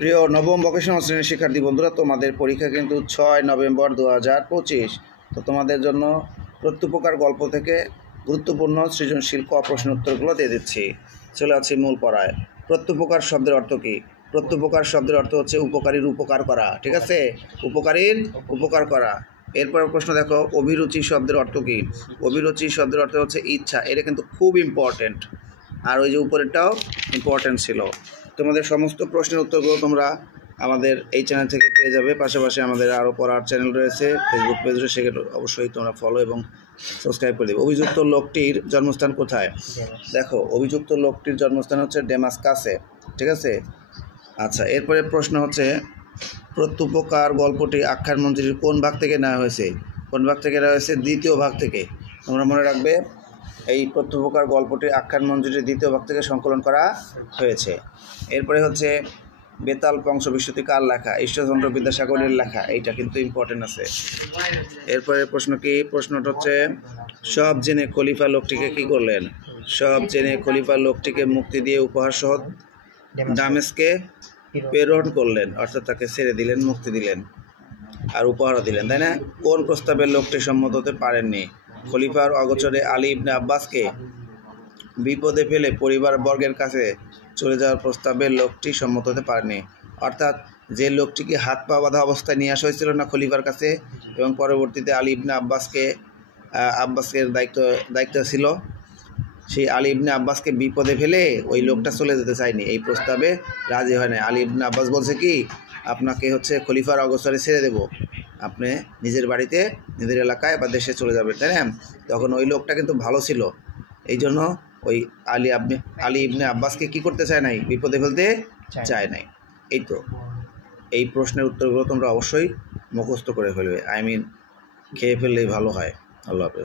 প্রিয় নবম ভোকেশনাল শ্রেণীর শিক্ষার্থী বন্ধুরা, তোমাদের পরীক্ষা কিন্তু 6 নভেম্বর 2025। তো তোমাদের জন্য প্রত্যুপকার গল্প থেকে গুরুত্বপূর্ণ সৃজনশীল ক প্রশ্ন উত্তরগুলো দিয়ে দিচ্ছি। চলে আছি মূল পড়ায়। প্রত্যুপকার শব্দের অর্থ কী? প্রত্যুপকার শব্দের অর্থ হচ্ছে উপকারীর উপকার করা। ঠিক আছে, উপকারীর উপকার করা। এরপর প্রশ্ন দেখো, অভিরুচি শব্দের অর্থ কী? অভিরুচি শব্দের অর্থ হচ্ছে ইচ্ছা। এটা কিন্তু খুব ইম্পর্টেন্ট, আর ওই যে উপরেরটাও ইম্পর্টেন্ট ছিল। তোমাদের সমস্ত প্রশ্নের উত্তরগুলো তোমরা আমাদের এই চ্যানেল থেকে পেয়ে যাবে। পাশাপাশি আমাদের আরও পড়ার চ্যানেল রয়েছে, ফেসবুক পেজ রয়েছে, সেগুলো অবশ্যই তোমরা ফলো এবং সাবস্ক্রাইব করে দেবে। অভিযুক্ত লোকটির জন্মস্থান কোথায়? দেখো, অভিযুক্ত লোকটির জন্মস্থান হচ্ছে ডেমাস্কাসে। ঠিক আছে, আচ্ছা। এরপরে প্রশ্ন হচ্ছে, প্রত্যুপকার গল্পটি আখ্যান মঞ্জুরির কোন ভাগ থেকে নেওয়া হয়েছে? কোন ভাগ থেকে নেওয়া হয়েছে? দ্বিতীয় ভাগ থেকে। তোমরা মনে রাখবে, এই প্রত্যুপকার গল্পটি আখ্যান মঞ্জুরির দ্বিতীয় ভাগ থেকে সংকলন করা হয়েছে। এরপরে হচ্ছে, বেতাল বংশবিশ্রুতি কার লেখা? ঈশ্বরচন্দ্র বিদ্যাসাগরের লেখা। এইটা কিন্তু ইম্পর্টেন্ট আছে। এরপরে প্রশ্ন কি? প্রশ্নটা হচ্ছে, সব জেনে খলিফা লোকটিকে কি করলেন? সব জেনে খলিফা লোকটিকে মুক্তি দিয়ে উপহার সহ দামেস্কে প্রেরণ করলেন, অর্থাৎ তাকে ছেড়ে দিলেন, মুক্তি দিলেন আর উপহারও দিলেন, তাই না? কোন প্রস্তাবে লোকটি সম্মত হতে পারেননি? খলিফার অগোচরে আলী ইবনে আব্বাসকে বিপদে ফেলে পরিবার বর্গের কাছে চলে যাওয়ার প্রস্তাবে লোকটি সম্মত হতে পারেনি। অর্থাৎ যে লোকটিকে হাত পা বাঁধা অবস্থায় নিয়ে আসা হয়েছিল না খলিফার কাছে, এবং পরবর্তীতে আলী ইবনে আব্বাসের দায়িত্ব ছিল, সেই আলী ইবনে আব্বাসকে বিপদে ফেলে ওই লোকটা চলে যেতে চায়নি, এই প্রস্তাবে রাজি হয় না। আলী ইবনে আব্বাস বলছে কি, আপনাকে হচ্ছে খলিফার অগোচরে ছেড়ে দেব, আপনি নিজের বাড়িতে, নিজের এলাকায় বা দেশে চলে যাবেন, তাই না? তখন ওই লোকটা কিন্তু ভালো ছিল, এই জন্য ওই আলী ইবনে আব্বাসকে কি করতে চায় নাই? বিপদে ফেলতে চায় নাই। এই তো, এই প্রশ্নের উত্তরগুলো তোমরা অবশ্যই মুখস্থ করে ফেলবে। খেয়ে ফেললেই ভালো হয়। আল্লাহ হাফেজ।